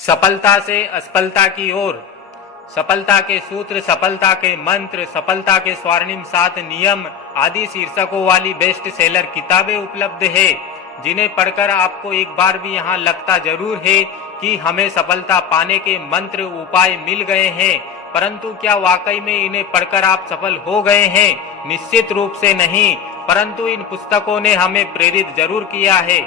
सफलता से असफलता की ओर, सफलता के सूत्र, सफलता के मंत्र, सफलता के स्वर्णिम 7 नियम आदि शीर्षकों वाली बेस्ट सेलर किताबें उपलब्ध है, जिन्हें पढ़कर आपको एक बार भी यहाँ लगता जरूर है कि हमें सफलता पाने के मंत्र उपाय मिल गए हैं, परंतु क्या वाकई में इन्हें पढ़कर आप सफल हो गए हैं? निश्चित रूप से नहीं, परंतु इन पुस्तकों ने हमें प्रेरित जरूर किया है।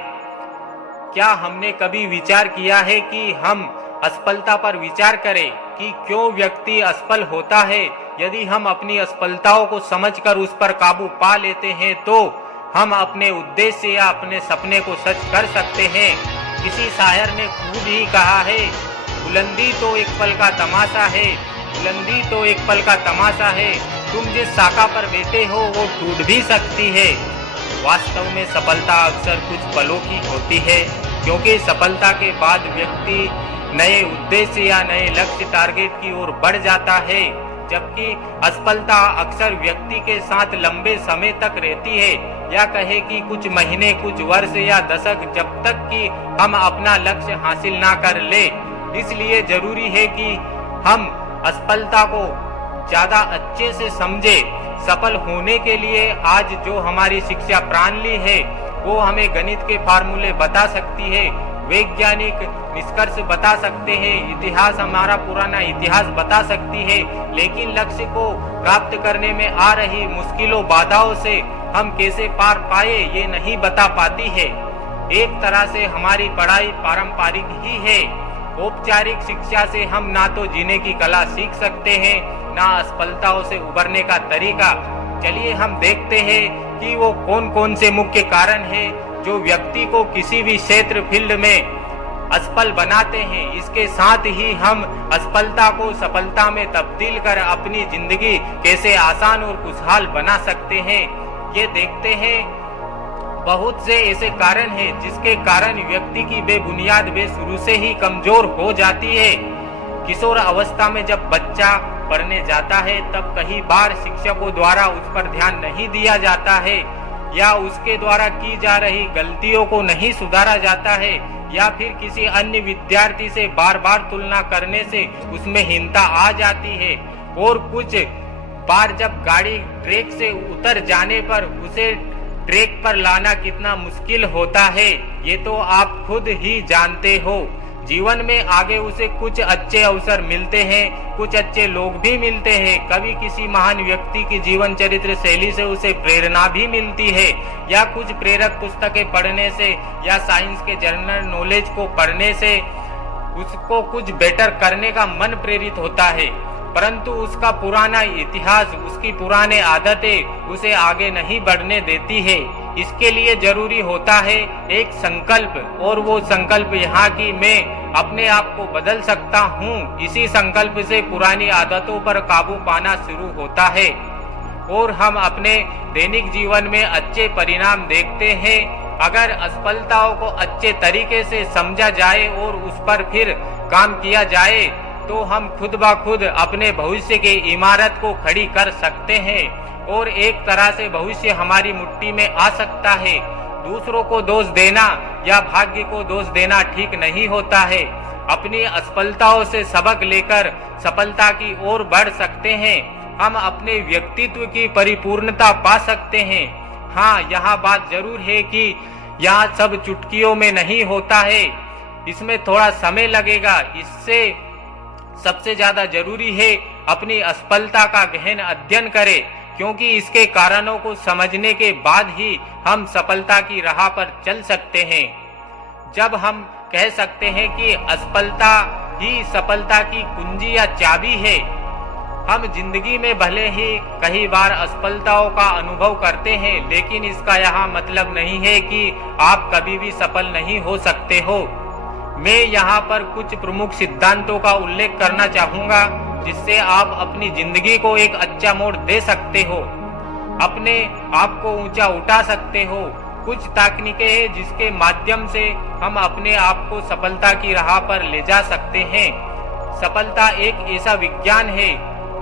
क्या हमने कभी विचार किया है कि हम असफलता पर विचार करें कि क्यों व्यक्ति असफल होता है? यदि हम अपनी असफलताओं को समझकर उस पर काबू पा लेते हैं तो हम अपने उद्देश्य या अपने सपने को सच कर सकते हैं। किसी शायर ने खूब ही कहा है, बुलंदी तो एक पल का तमाशा है, बुलंदी तो एक पल का तमाशा है, तुम जिस शाखा पर बैठे हो वो टूट भी सकती है। वास्तव में सफलता अक्सर कुछ पलों की होती है, क्योंकि सफलता के बाद व्यक्ति नए उद्देश्य या नए लक्ष्य टारगेट की ओर बढ़ जाता है, जबकि असफलता अक्सर व्यक्ति के साथ लंबे समय तक रहती है, या कहे कि कुछ महीने, कुछ वर्ष या दशक, जब तक कि हम अपना लक्ष्य हासिल ना कर ले। इसलिए जरूरी है कि हम असफलता को ज्यादा अच्छे से समझे। सफल होने के लिए आज जो हमारी शिक्षा प्रणाली है वो हमें गणित के फार्मूले बता सकती है, वैज्ञानिक निष्कर्ष बता सकते हैं, इतिहास हमारा पुराना इतिहास बता सकती है, लेकिन लक्ष्य को प्राप्त करने में आ रही मुश्किलों, बाधाओं से हम कैसे पार पाए ये नहीं बता पाती है। एक तरह से हमारी पढ़ाई पारंपरिक ही है। औपचारिक शिक्षा से हम ना तो जीने की कला सीख सकते हैं, ना असफलताओं से उबरने का तरीका। चलिए हम देखते हैं कि वो कौन कौन से मुख्य कारण हैं जो व्यक्ति को किसी भी क्षेत्र फील्ड में असफल बनाते हैं। इसके साथ ही हम असफलता को सफलता में तब्दील कर अपनी जिंदगी कैसे आसान और खुशहाल बना सकते हैं, ये देखते हैं। बहुत से ऐसे कारण हैं जिसके कारण व्यक्ति की बेबुनियाद वे शुरू से ही कमजोर हो जाती है। किशोर अवस्था में जब बच्चा पढ़ने जाता है तब कई बार शिक्षकों द्वारा उस पर ध्यान नहीं दिया जाता है, या उसके द्वारा की जा रही गलतियों को नहीं सुधारा जाता है, या फिर किसी अन्य विद्यार्थी से बार बार तुलना करने से उसमें हीनता आ जाती है। और कुछ बार जब गाड़ी ट्रैक से उतर जाने पर उसे ट्रैक पर लाना कितना मुश्किल होता है, ये तो आप खुद ही जानते हो। जीवन में आगे उसे कुछ अच्छे अवसर मिलते हैं, कुछ अच्छे लोग भी मिलते हैं, कभी किसी महान व्यक्ति की जीवन चरित्र शैली से उसे प्रेरणा भी मिलती है, या कुछ प्रेरक पुस्तकें पढ़ने से या साइंस के जनरल नॉलेज को पढ़ने से उसको कुछ बेटर करने का मन प्रेरित होता है, परंतु उसका पुराना इतिहास, उसकी पुराने आदतें उसे आगे नहीं बढ़ने देती है। इसके लिए जरूरी होता है एक संकल्प, और वो संकल्प यहाँ की मैं अपने आप को बदल सकता हूँ। इसी संकल्प से पुरानी आदतों पर काबू पाना शुरू होता है और हम अपने दैनिक जीवन में अच्छे परिणाम देखते हैं। अगर असफलताओं को अच्छे तरीके से समझा जाए और उस पर फिर काम किया जाए तो हम खुद ब खुद अपने भविष्य की इमारत को खड़ी कर सकते हैं, और एक तरह से भविष्य हमारी मुट्ठी में आ सकता है। दूसरों को दोष देना या भाग्य को दोष देना ठीक नहीं होता है। अपनी असफलताओं से सबक लेकर सफलता की ओर बढ़ सकते हैं। हम अपने व्यक्तित्व की परिपूर्णता पा सकते हैं। हाँ, यहाँ बात जरूर है कि यहाँ सब चुटकियों में नहीं होता है, इसमें थोड़ा समय लगेगा। इससे सबसे ज्यादा जरूरी है अपनी असफलता का गहन अध्ययन करें, क्योंकि इसके कारणों को समझने के बाद ही हम सफलता की राह पर चल सकते हैं। जब हम कह सकते हैं कि असफलता ही सफलता की कुंजी या चाबी है। हम जिंदगी में भले ही कई बार असफलताओं का अनुभव करते हैं, लेकिन इसका यहाँ मतलब नहीं है कि आप कभी भी सफल नहीं हो सकते हो। मैं यहाँ पर कुछ प्रमुख सिद्धांतों का उल्लेख करना चाहूँगा जिससे आप अपनी जिंदगी को एक अच्छा मोड़ दे सकते हो, अपने आप को ऊंचा उठा सकते हो। कुछ तकनीकें हैं जिसके माध्यम से हम अपने आप को सफलता की राह पर ले जा सकते हैं। सफलता एक ऐसा विज्ञान है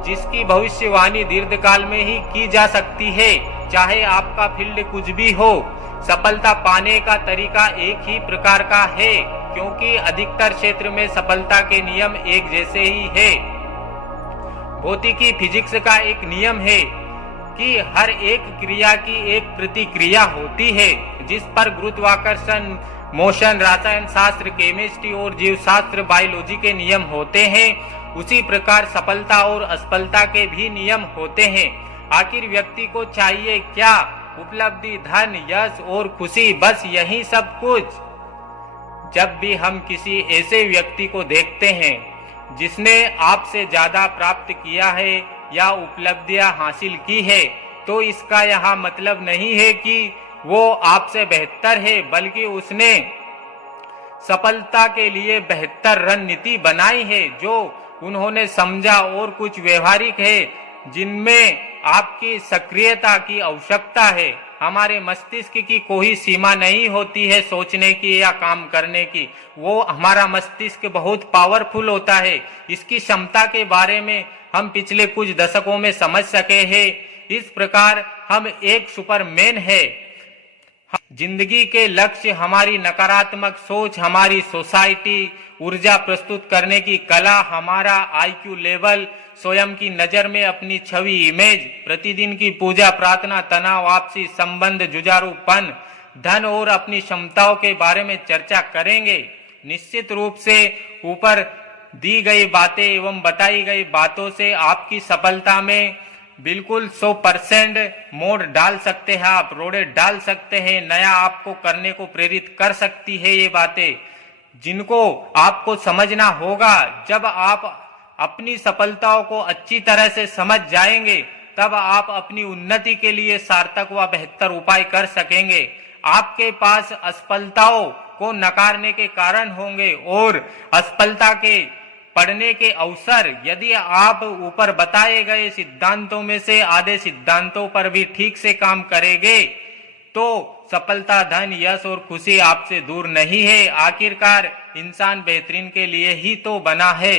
जिसकी भविष्यवाणी दीर्घकाल में ही की जा सकती है, चाहे आपका फील्ड कुछ भी हो। सफलता पाने का तरीका एक ही प्रकार का है, क्योंकि अधिकतर क्षेत्र में सफलता के नियम एक जैसे ही है। भौतिकी फिजिक्स का एक नियम है कि हर एक क्रिया की एक प्रतिक्रिया होती है, जिस पर गुरुत्वाकर्षण, मोशन, रसायन शास्त्र, केमिस्ट्री और जीव शास्त्र, बायोलॉजी के नियम होते हैं। उसी प्रकार सफलता और असफलता के भी नियम होते हैं। आखिर व्यक्ति को चाहिए क्या? उपलब्धि, धन, यश और खुशी, बस यही सब कुछ। जब भी हम किसी ऐसे व्यक्ति को देखते हैं जिसने आपसे ज्यादा प्राप्त किया है या उपलब्धियां हासिल की है, तो इसका यह मतलब नहीं है कि वो आपसे बेहतर है, बल्कि उसने सफलता के लिए बेहतर रणनीति बनाई है जो उन्होंने समझा, और कुछ व्यवहारिक है जिनमें आपकी सक्रियता की आवश्यकता है। हमारे मस्तिष्क की कोई सीमा नहीं होती है सोचने की या काम करने की। वो हमारा मस्तिष्क बहुत पावरफुल होता है। इसकी क्षमता के बारे में हम पिछले कुछ दशकों में समझ सके हैं। इस प्रकार हम एक सुपरमैन है। जिंदगी के लक्ष्य, हमारी नकारात्मक सोच, हमारी सोसाइटी, ऊर्जा प्रस्तुत करने की कला, हमारा आईक्यू लेवल, स्वयं की नजर में अपनी छवि, इमेज, प्रतिदिन की पूजा प्रार्थना, तनाव, आपसी संबंध, जुझारूपन, धन और अपनी क्षमताओं के बारे में चर्चा करेंगे। निश्चित रूप से ऊपर दी गई बातें एवं बताई गई बातों से आपकी सफलता में बिल्कुल 100% मोड़ डाल सकते हैं, आप रोड़े डाल सकते हैं। नया आपको करने को प्रेरित कर सकती है ये बातें, जिनको आपको समझना होगा। जब आप अपनी सफलताओं को अच्छी तरह से समझ जाएंगे, तब आप अपनी उन्नति के लिए सार्थक व बेहतर उपाय कर सकेंगे। आपके पास असफलताओं को नकारने के कारण होंगे और असफलता के पढ़ने के अवसर। यदि आप ऊपर बताए गए सिद्धांतों में से आधे सिद्धांतों पर भी ठीक से काम करेंगे, तो सफलता, धन, यश और खुशी आपसे दूर नहीं है। आखिरकार इंसान बेहतरीन के लिए ही तो बना है।